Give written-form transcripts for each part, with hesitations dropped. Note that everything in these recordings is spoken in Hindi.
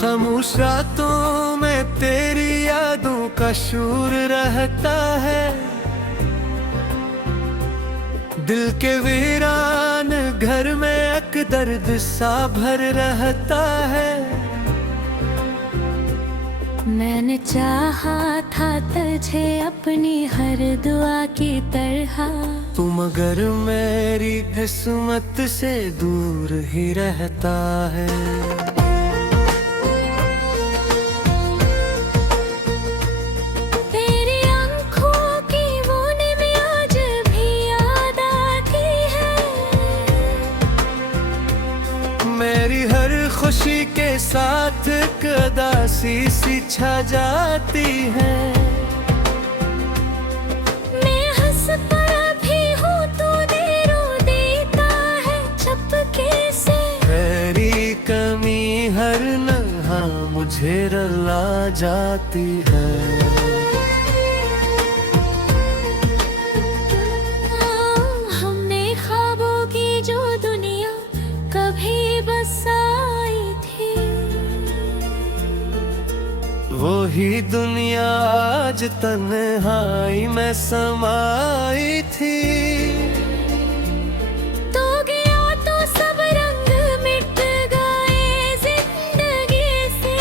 खामोश रातों में तेरी यादों का शोर रहता है, दिल के वीरान घर में एक दर्द सा भर रहता है। मैंने चाहा था तुझे अपनी हर दुआ की तरह, तू मगर मेरी किस्मत से दूर ही रहता है। मेरी हर खुशी के साथ एक उदासी सी छा जाती है। मैं हंस पड़ा भी हूँ तो रो देता है चुपके से। तेरी कमी हर लम्हा मुझे रुला जाती है। हमने ख्वाबों की जो दुनिया कभी बसाई थी, वही दुनिया आज तन्हाई में समाई थी। तो गया तो सब रंग मिट गए जिंदगी से,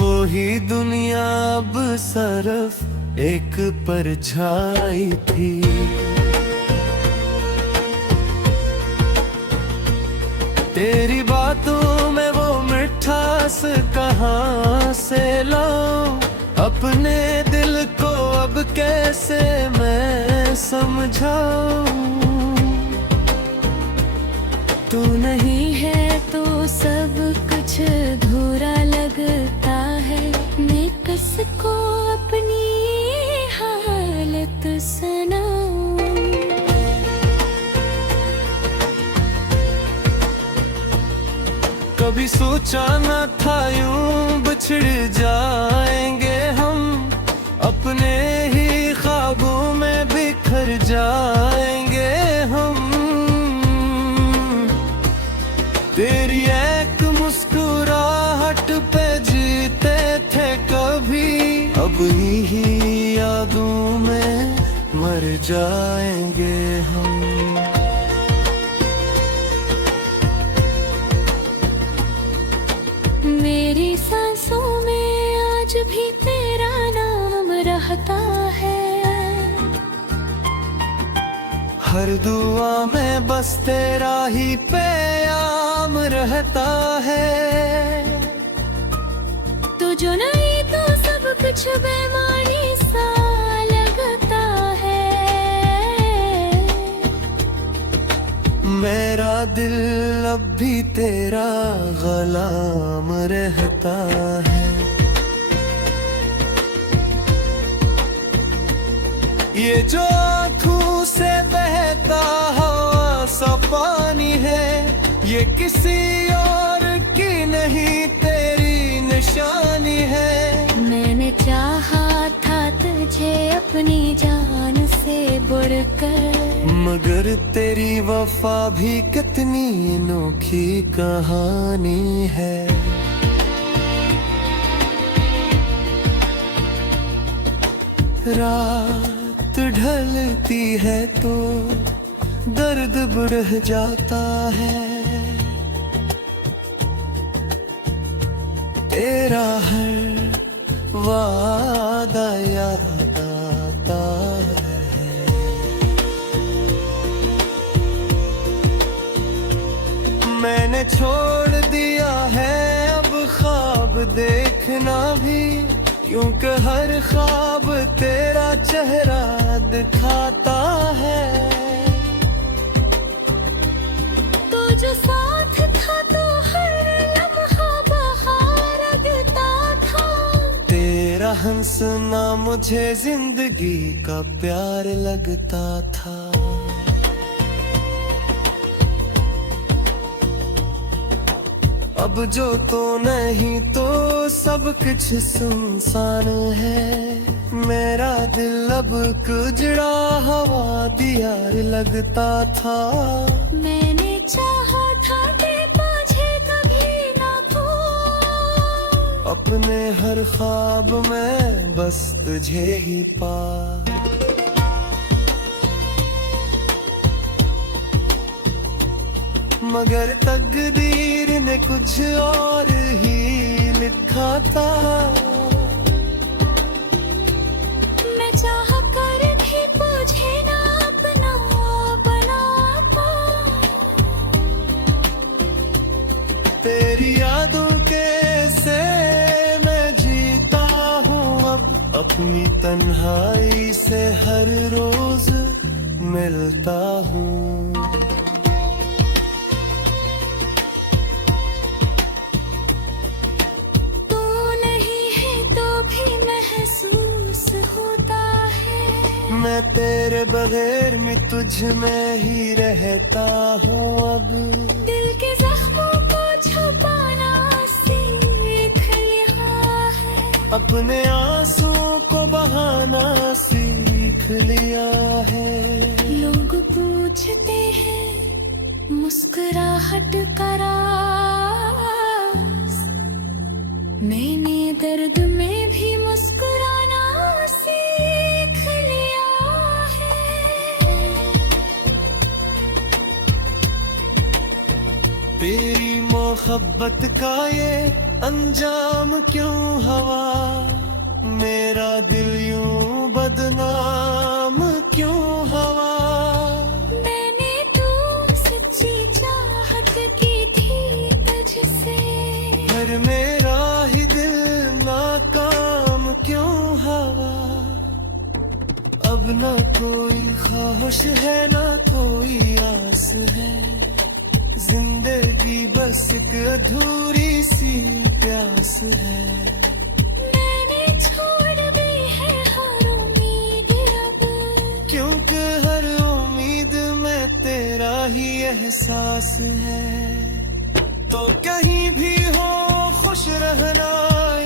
वही दुनिया अब सिर्फ एक परछाई थी। तेरी बातों में वो मिठास कहाँ से लाऊं, अपने दिल को अब कैसे मैं समझाऊं। तू नहीं है तो सब कुछ अधूरा लगता है। मैं किसको अपनी हालत सुनाऊं। कभी सोचा न था यूं बिछड़ जाएंगे हम, अपने ही ख्वाबों में बिखर जाएंगे हम। तेरी एक मुस्कुराहट पे जीते थे कभी, अब ही यादों में मर जाएंगे हम। मेरी सांसों में आज भी तेरा नाम रहता है, हर दुआ में बस तेरा ही प्याम रहता है। तू जो नहीं तो सब कुछ बेमानी सा लगता है। मेरा दिल अब भी तेरा गुलाम रहता है। ये जो आँखों से बहता हवा सा पानी है, ये किसी और की नहीं तेरी निशानी है। मैंने चाहा था तुझे अपनी जान से बढ़कर, मगर तेरी वफा भी कितनी अनोखी कहानी है। रात ढलती है तो दर्द बढ़ जाता है। तेरा हर वादा याद आता है। मैंने छोड़ दिया है अब ख्वाब देखना भी, क्योंकि हर ख्वाब तेरा चेहरा दिखाता है। तू जो साथ था तो हर लम्हा बहार लगता था। तेरा तेरा हंसना मुझे जिंदगी का प्यार लगता था। अब जो तो नहीं तो सब कुछ सुनसान है। मेरा दिल अब कुजड़ा हवा दियार लगता था। मैंने चाहा था कि मुझे कभी ना खो, अपने हर ख्वाब में बस तुझे ही पा। मगर तकदीर ने कुछ और ही लिखा था। मैं चाह कर भी मुझे ना अपना बना पा। तेरी यादों के से मैं जीता हूँ अब, अपनी तन्हाई से हर रोज मिलता हूँ। मैं तेरे बगैर में तुझ में ही रहता हूँ अब। दिल के जख्मों को छुपाना सीख लिया है, अपने आंसुओं को बहाना सीख लिया है। लोग पूछते हैं मुस्कुराहट का राज, मैंने दर्द में भी मुस्कुराना सीख लिया है। तेरी मोहब्बत का ये अंजाम क्यों हवा, मेरा दिल यूं बदनाम क्यों हवा। मैंने तो सच्ची चाहत की थी तुझसे, पर मेरा ही दिल नाकाम क्यों हवा। अब ना कोई ख्वाहिश है ना कोई आस है, जिंदगी बस एक अधूरी सी प्यास है। मैंने छोड़ दी है हर उम्मीद अब, क्योंकि हर उम्मीद में तेरा ही एहसास है। तो कहीं भी हो खुश रहना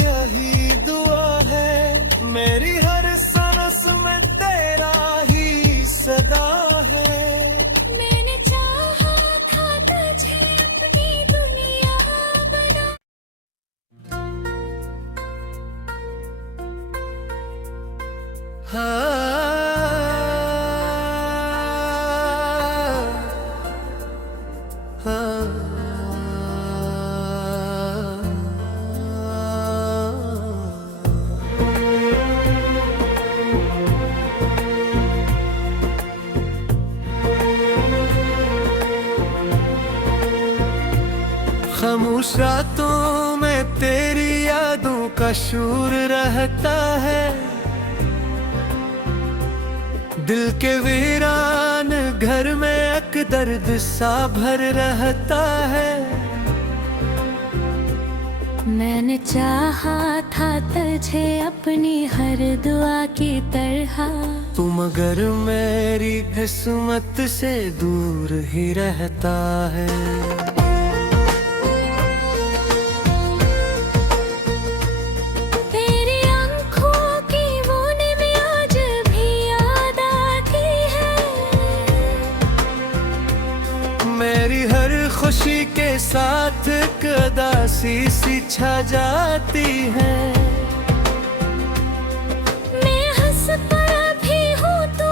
यही दुआ है, मेरी हर सांस में तेरा ही सदा है। मैंने चाहा था तुझे अपनी दुनिया बना। खामोश रातों में तेरी यादों का शोर रहता है। दिल के वीरान घर में एक दर्द सा भर रहता है। मैंने चाहा था तुझे अपनी हर दुआ की तरह, तुम अगर मेरी किस्मत से दूर ही रहता है। मेरी हर खुशी के साथ एक उदासी सी छा जाती है। मैं हंस पर भी हूँ तो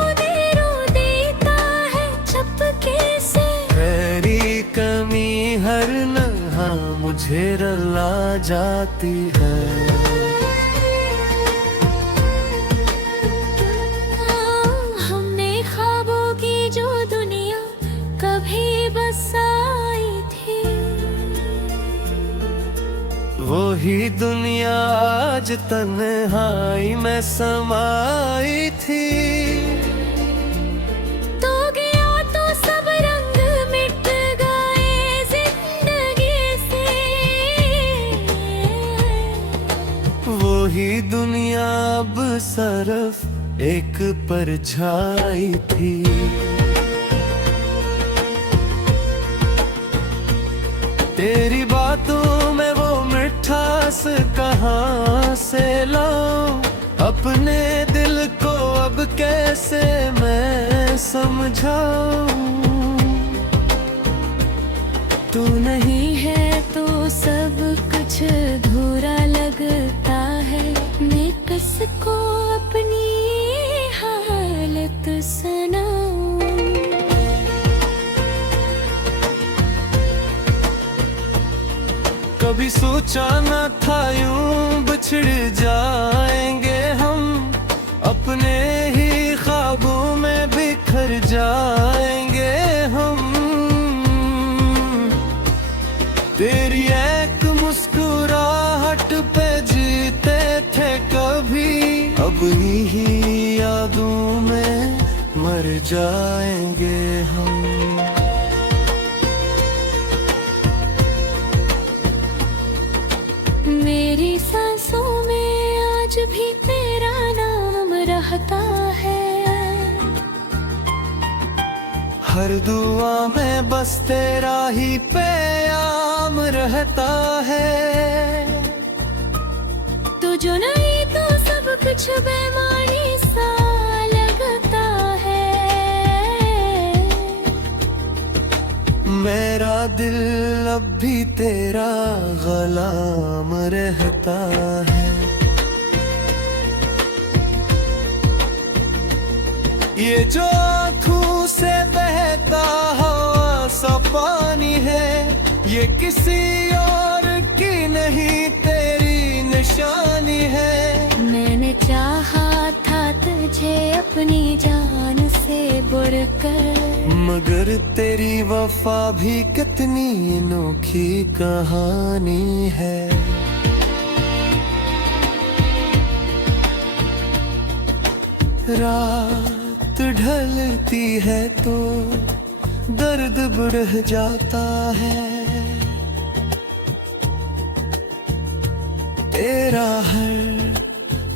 रो देता है चुपके से। तेरी कमी हर नहा मुझे रुला जाती है। हमने ख्वाबों की जो दुनिया कभी बसाई थी, वही दुनिया आज तन्हाई में समाई थी। तो गया तो सब रंग मिट गए जिंदगी से, वो ही दुनिया अब सिर्फ एक परछाई थी। तेरी बातों में वो मिठास कहाँ से लाऊं, अपने दिल को अब कैसे मैं समझाऊं। तू नहीं है तो सब कुछ अधूरा लगता है। मैं किसको अपनी हालत सुनाऊं। कभी सोचा न था यूं बिछड़ जाएंगे हम, अपने ही ख्वाबों में बिखर जाएंगे हम। तेरी एक मुस्कुराहट पे जीते थे कभी, अब ही यादों में मर जाएंगे हम। मेरी सांसों में आज भी तेरा नाम रहता है। हर दुआ में बस तेरा ही प्याम रहता है। तू जो नहीं तो सब कुछ बेमानी सा लगता है। मेरा दिल अब भी तेरा गुलाम रहता है। ये जो आँखों से बहता हवा सा पानी है, ये किसी और की नहीं तेरी निशानी है। मैंने चाहा था तुझे अपनी जान से बढ़कर, मगर तेरी वफा भी कितनी अनोखी कहानी है। रात ढलती है तो दर्द बढ़ जाता है। तेरा हर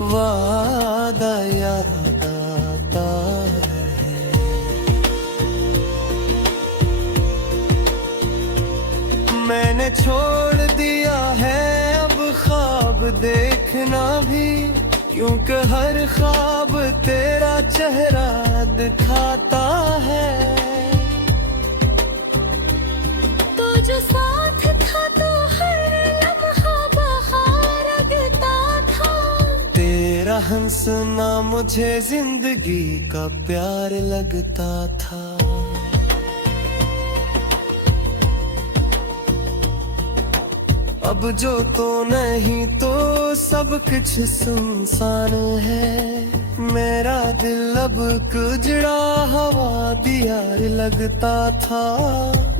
वादा याद आता है। मैंने छोड़ दिया है अब ख्वाब देखना भी, क्योंकि हर ख्वाब तेरा चेहरा दिखाता है। तो जो साथ था तो हर लम्हा बहार लगता था। तेरा हंसना मुझे जिंदगी का प्यार लगता था। अब जो तो नहीं तो सब कुछ सुनसान है। मेरा दिल अब कुजड़ा हवा दियार लगता था।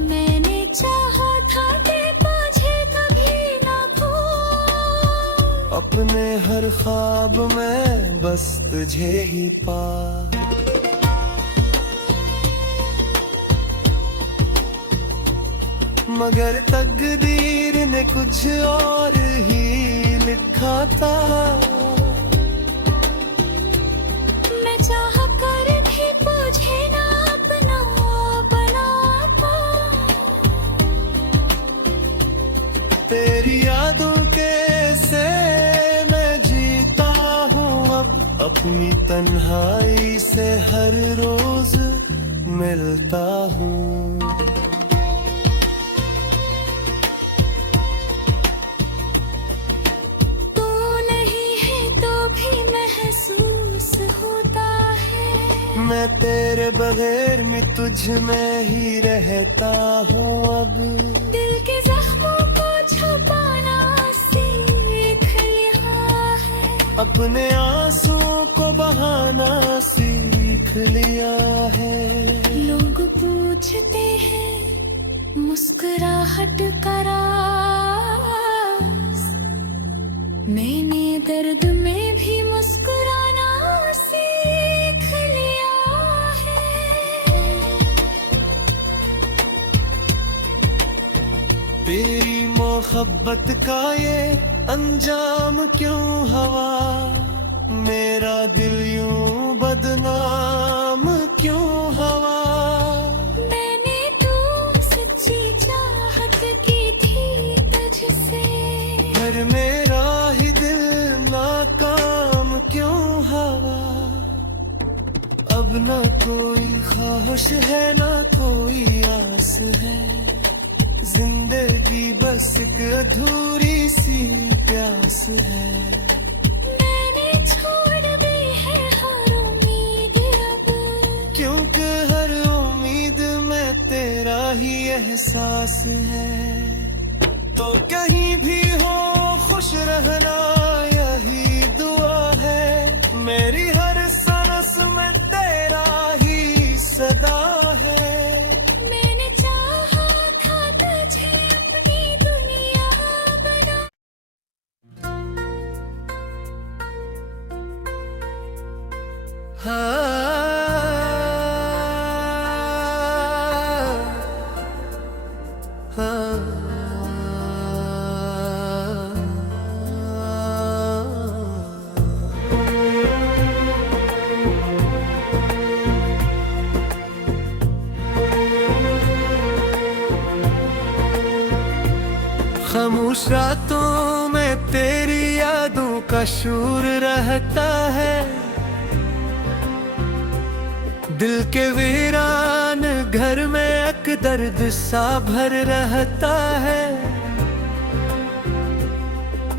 मैंने चाहा था कि तुझे कभी ना भूलूं, अपने हर ख्वाब में बस तुझे ही पा। मगर तकदीर ने कुछ और ही लिखा था। मैं चाह कर भी तुझे ना अपना बनाता। तेरी यादों के से मैं जीता हूँ अब, अपनी तन्हाई से हर रोज मिलता हूँ। मैं तेरे बगैर में तुझ में ही रहता हूँ अब। दिल के जख्मों को छुपाना सीख लिया है, अपने आंसुओं को बहाना सीख लिया है। लोग पूछते हैं मुस्कुराहट का राज, मैंने दर्द में भी मुस्कुराना सीख लिया है। तेरी मोहब्बत मोहब्बत का ये अंजाम क्यों हवा, मेरा दिल यूं बदनाम क्यों हवा। मैंने तो सच्ची चाहत की थी तुझसे, फिर मेरा ही दिल नाकाम क्यों हवा। अब ना कोई ख्वाहिश है ना कोई आस है, जिंदगी बस एक अधूरी सी प्यास है। मैंने छोड़ दी है हर उम्मीद अब, क्योंकि हर उम्मीद में तेरा ही एहसास है। तो कहीं भी हो खुश रहना यही दुआ है, मेरी हर सांस में तेरा ही सदा है। मैंने चाहा था तुझे अपनी दुनिया बना। खामोश रातों में तेरी यादों का शोर रहता है, दिल के वीरान घर में एक दर्द सा भर रहता है।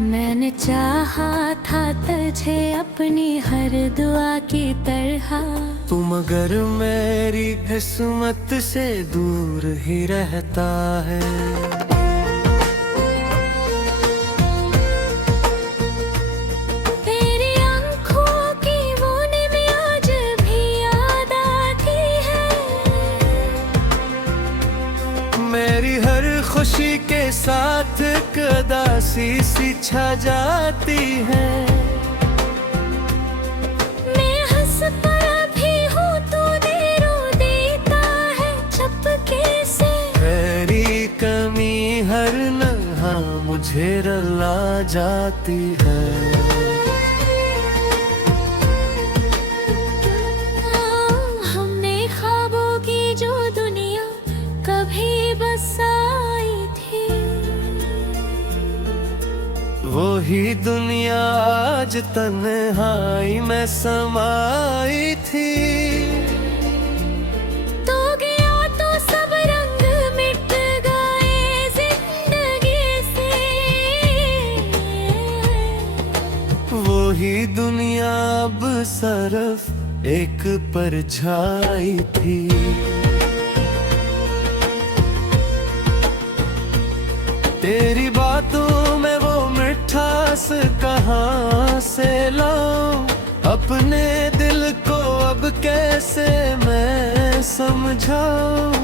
मैंने चाहा था तुझे अपनी हर दुआ की तरह, तुम अगर मेरी किस्मत से दूर ही रहता है। तेरी आंखों की बूंदें में आज भी याद आती है, मेरी हर खुशी के साथ एक उदासी सी छा जाती है। मैं हंस पर भी हूँ तू रो देता है चुपके से, तेरी कमी हर लम्हा मुझे रुला जाती है। हमने ख्वाबों की जो दुनिया कभी बसाई थी, वही दुनिया आज तन्हाई में समाई थी। तो गया तो सब रंग मिट गए जिंदगी से, वही दुनिया अब सिर्फ एक परछाई थी। तेरी बातों में वो मिठास कहाँ से लाऊं, अपने दिल को अब कैसे मैं समझाऊं।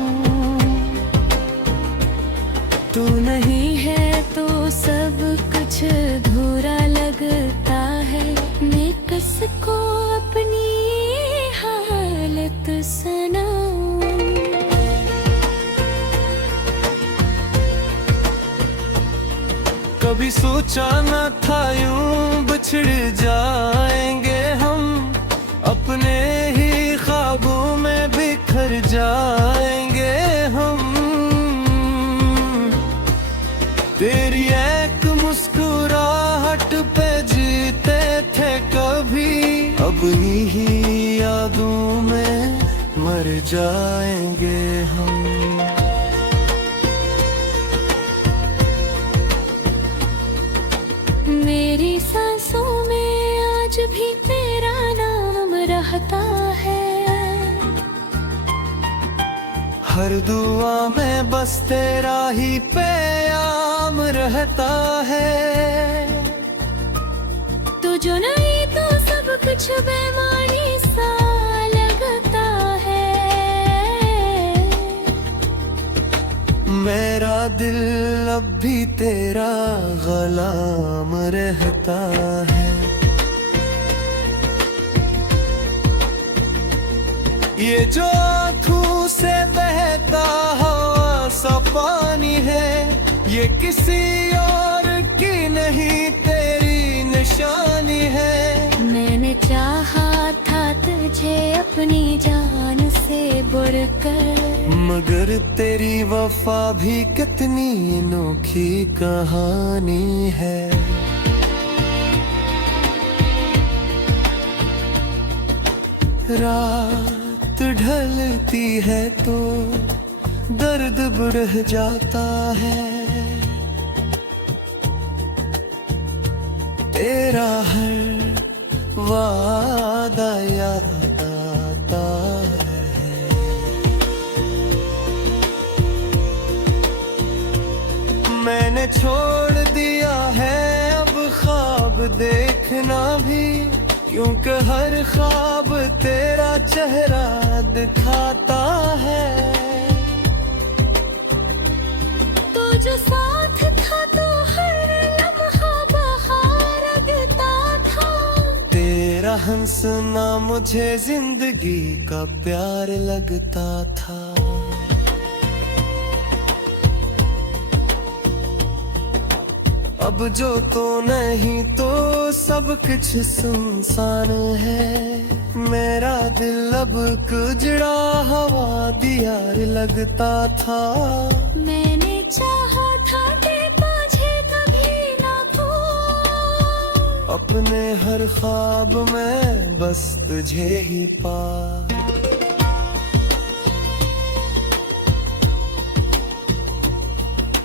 तू नहीं है तो सब कुछ अधूरा लगता है, मैं किसको अपनी हालत सुनाऊं। कभी सोचा न था यूं बिछड़ जाएंगे हम, अपने ही ख्वाबों में बिखर जाएंगे हम। तेरी एक मुस्कुराहट पे जीते थे कभी, अब ही यादों में मर जाएंगे हम। मेरी सांसों में आज भी तेरा नाम रहता है, हर दुआ में बस तेरा ही प्याम रहता है। तू जो नहीं तो सब कुछ बेमानी सा लगता है, मेरा दिल अब भी तेरा गुलाम रहता है। ये जो आँखों से बहता हवा सा पानी है, ये किसी और की नहीं तेरी निशानी है। मैंने चाहा था तुझे अपनी जान से बढ़कर, मगर तेरी वफा भी कितनी अनोखी कहानी है। रात ढलती है तो दर्द बढ़ जाता है, तेरा हर वादा याद आता है। मैंने छोड़ दिया है अब ख्वाब देखना भी, क्योंकि हर ख्वाब तेरा चेहरा दिखाता है। तो जो साथ था तो हर लम्हा बहार लगता था, तेरा हंसना मुझे जिंदगी का प्यार लगता था। अब जो तो नहीं तो सब कुछ सुनसान है, मेरा दिल अब कुजड़ा हवा दियार लगता था। मैंने चाहा था कि तुझे कभी ना भूल, अपने हर ख्वाब में बस तुझे ही पा।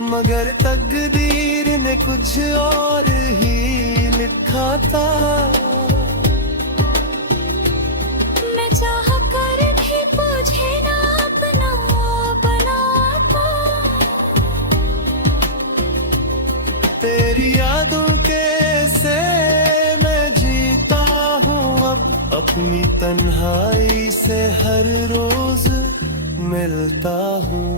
मगर तकदीर ने कुछ और ही लिखा था। मैं चाह कर भी तुझे ना अपना बनाता, तेरी यादों के से मैं जीता हूँ अब, अपनी तन्हाई से हर रोज मिलता हूँ।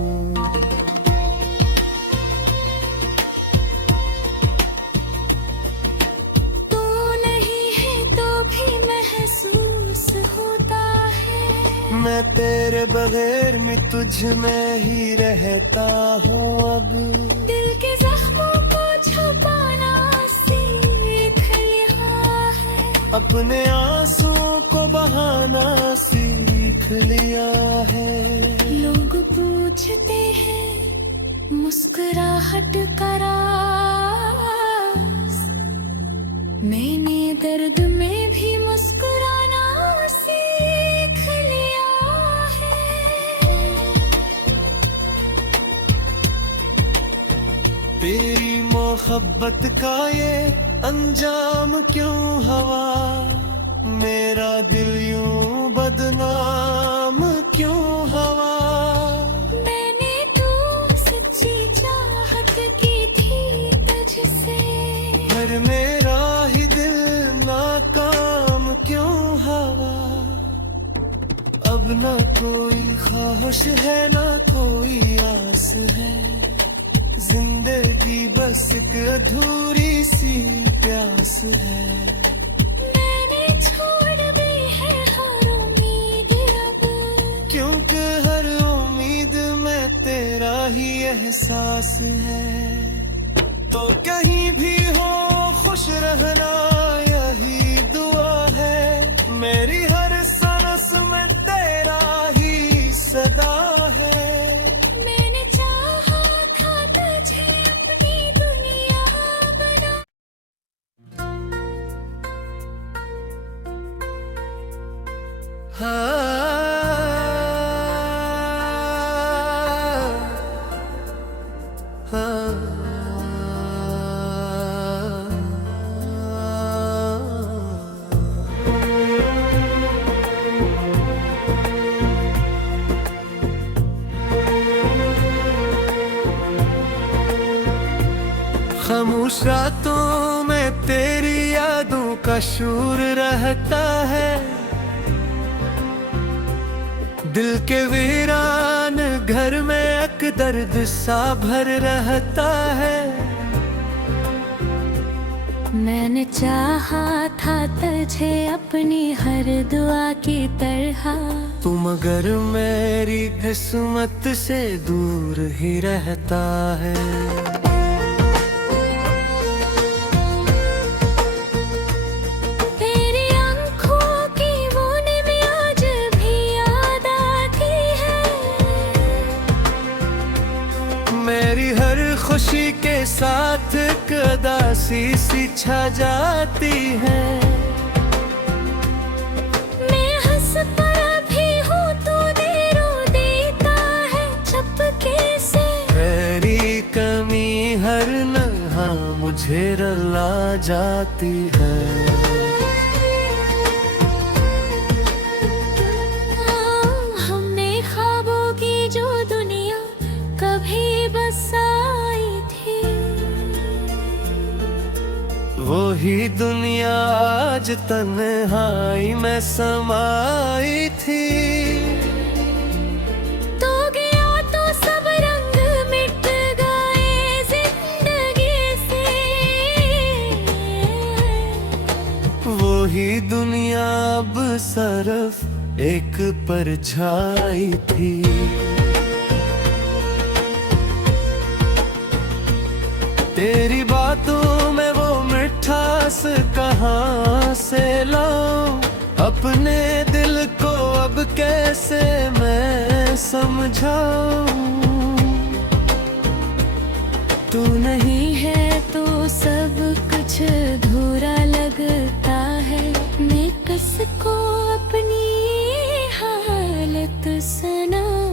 मैं तेरे बगैर में तुझ में ही रहता हूँ अब, दिल के जख्मों को छुपाना सीख लिया है, अपने आंसुओं को बहाना सीख लिया है। लोग पूछते हैं मुस्कुराहट का राज, मैंने दर्द में भी मुस्कुराना सीख लिया है। तेरी मोहब्बत का ये अंजाम क्यों हवा, मेरा दिल यूं बदनाम क्यों हवा। मैंने तो सच्ची चाहत की थी तुझसे, पर मेरा ही दिल नाकाम क्यों हवा। अब ना कोई ख्वाहिश है ना कोई आस है, जिंदगी बस एक अधूरी सी प्यास है। मैंने छोड़ दी है हर उम्मीद अब, क्योंकि हर उम्मीद में तेरा ही एहसास है। तो कहीं भी हो खुश रहना यही दुआ है, मेरी हर सांस में तेरा ही सदा है। मैंने चाहा था तुझे अपनी दुनिया बना, खामोश रातों में तेरी यादों का शोर रहता है, दिल के वीरान घर में एक दर्द सा भर रहता है। मैंने चाहा था तुझे अपनी हर दुआ की तरह, तू मगर मेरी किस्मत से दूर ही रहता है। उदासी सी छा जाती है। मैं हंस पड़ा भी हूँ तो रो देता है चुपके से। तेरी कमी हर नहा मुझे रुला जाती है। हमने ख्वाबों की जो दुनिया कभी बसाई थी, वही दुनिया आज तन्हाई में समाई थी। तो गया तो सब रंग मिट गए जिंदगी से। वही दुनिया अब सिर्फ एक परछाई थी। तेरी बातों में वो मिठास कहाँ से लाऊं, अपने दिल को अब कैसे मैं समझाऊं। तू नहीं है तो सब कुछ अधूरा लगता है। मैं किसको अपनी हालत सुनाऊं।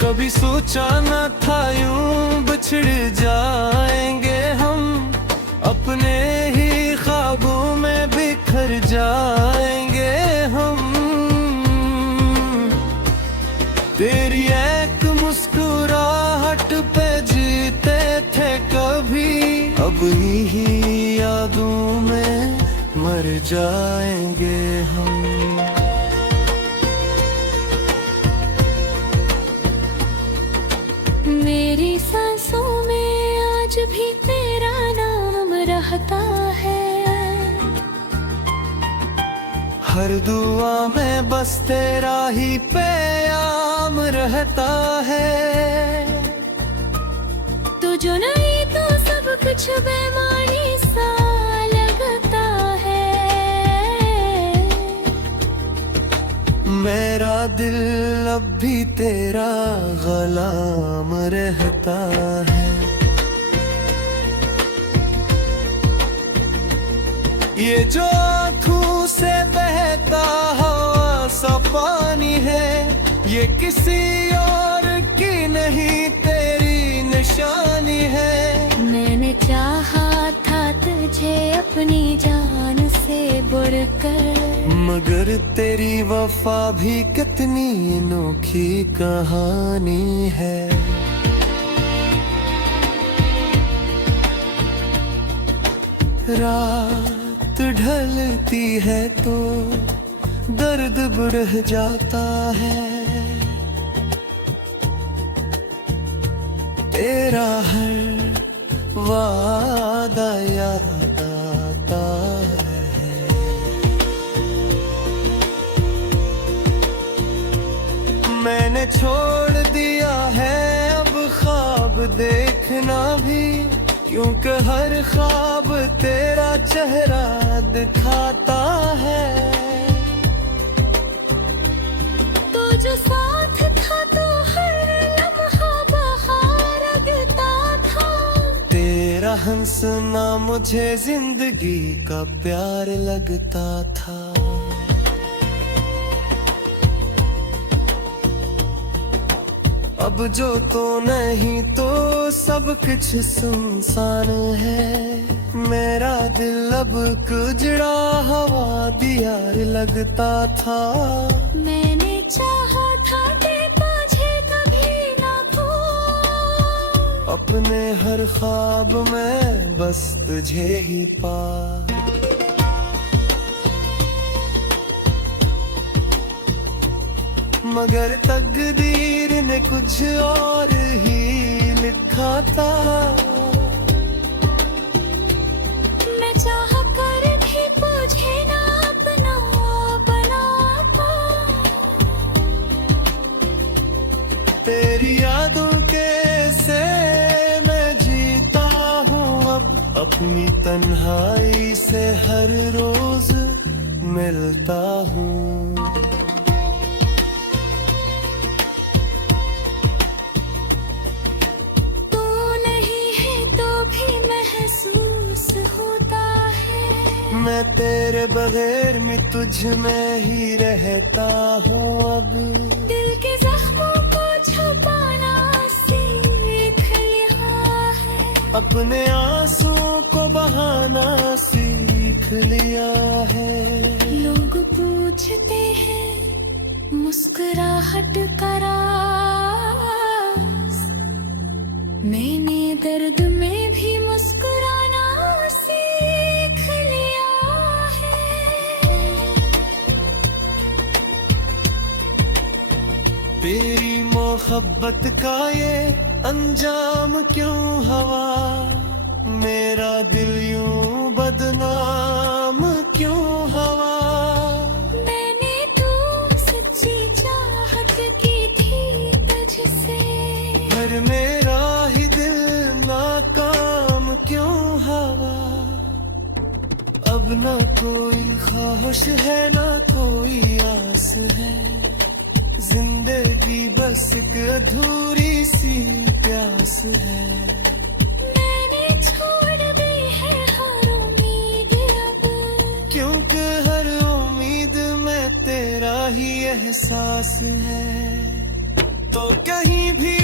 कभी सोचा न था यूं बिछड़ जाएंगे हम, अपने ही ख्वाबों में बिखर जाएंगे हम। तेरी एक मुस्कुराहट पे जीते थे कभी, अब ही यादों में मर जाएंगे हम। मेरी सांसों में आज भी तेरा नाम रहता है। हर दुआ में बस तेरा ही प्याम रहता है। तू जो नहीं तो सब कुछ बेमानी सा लगता है। मेरा दिल अब भी तेरा गुलाम रहता है। ये जो आँखों से बहता हवा सा पानी है, ये किसी और की नहीं तेरी निशानी है। मैंने चाहा था तुझे अपनी जान से बढ़कर, मगर तेरी वफा भी कितनी अनोखी कहानी है। रात ढलती है तो दर्द बढ़ जाता है। तेरा हर वादा याद आता है। मैंने छोड़ दिया है अब ख्वाब देखना भी, क्योंकि हर ख्वाब तेरा चेहरा दिखाता है। तो जो साथ था तो हर लम्हा बहार लगता था। तेरा हंसना मुझे जिंदगी का प्यार लगता था। अब जो तो नहीं तो सब कुछ सुनसान है। मेरा दिल अब कुजड़ा हवा दियार लगता था। मैंने चाहा था कि तुझे कभी ना खो, अपने हर ख्वाब में बस तुझे ही पा। मगर तकदीर ने कुछ और ही लिखा था। मैं चाह कर भी तुझे ना अपना बना पा। तेरी यादों के से मैं जीता हूँ अब, अपनी तन्हाई से हर रोज मिलता हूँ। मैं तेरे बगैर में तुझ में ही रहता हूँ अब। दिल के जख्मों को छुपाना सीख लिया है, अपने आंसुओं को बहाना सीख लिया है। लोग पूछते हैं मुस्कुराहट का राज, मैंने दर्द में भी मुस्कुराना सीख लिया है। तेरी मोहब्बत का ये अंजाम क्यों हवा, मेरा दिल यूं बदनाम क्यों हवा। मैंने तो सच्ची चाहत की थी तुझसे, पर मेरा ही दिल नाकाम क्यों हवा। अब ना कोई ख्वाहिश है ना कोई आस है, जिंदगी बस एक अधूरी सी प्यास है। मैंने छोड़ दी है हर उम्मीद अब, क्योंकि हर उम्मीद में तेरा ही एहसास है। तो कहीं भी